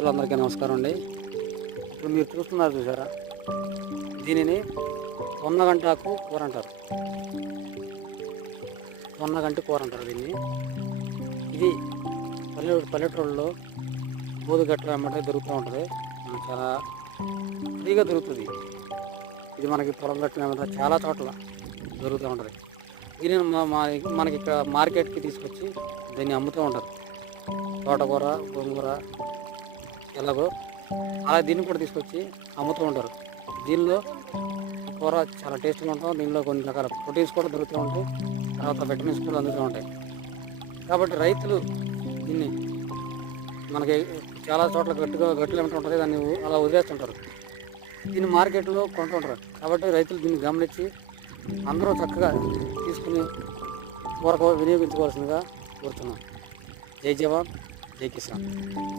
మిత్రులందరికీ నమస్కారం అండి. ఇప్పుడు మీరు చూస్తున్నారు చూసారా, దీనిని పొన్నగంటాకు కూర అంటారు. పొన్నగంటి కూర అంటారు దీన్ని. ఇది పల్లెటూళ్ళలో బోధగట్ల వెంబడే దొరుకుతూ ఉంటుంది. చాలా ఫ్రీగా దొరుకుతుంది. ఇది మనకి పొలం గట్ల వెంబడ చాలా చోట్ల దొరుకుతూ ఉంటుంది. దీనిని మనకి ఇక్కడ మార్కెట్కి తీసుకొచ్చి దీన్ని అమ్ముతూ ఉంటారు. తోటకూర, గోంగూర ఎలాగో అలా దీన్ని కూడా తీసుకొచ్చి అమ్ముతూ ఉంటారు. దీనిలో కూర చాలా టేస్ట్గా ఉంటాం. దీనిలో కొన్ని రకాల ప్రోటీన్స్ కూడా దొరుకుతూ ఉంటాయి. తర్వాత విటమిన్స్ కూడా అందుతూ ఉంటాయి. కాబట్టి రైతులు దీన్ని మనకి చాలా చోట్ల గట్టులు ఏమిటి ఉంటుంది, దాన్ని అలా వదిలేస్తుంటారు. దీన్ని మార్కెట్లో కొంటుంటారు. కాబట్టి రైతులు దీన్ని గమనించి అందరూ చక్కగా తీసుకుని కూరకు వినియోగించుకోవాల్సిందిగా కోరుతున్నాం. జై జవాన్, జై కిసాన్.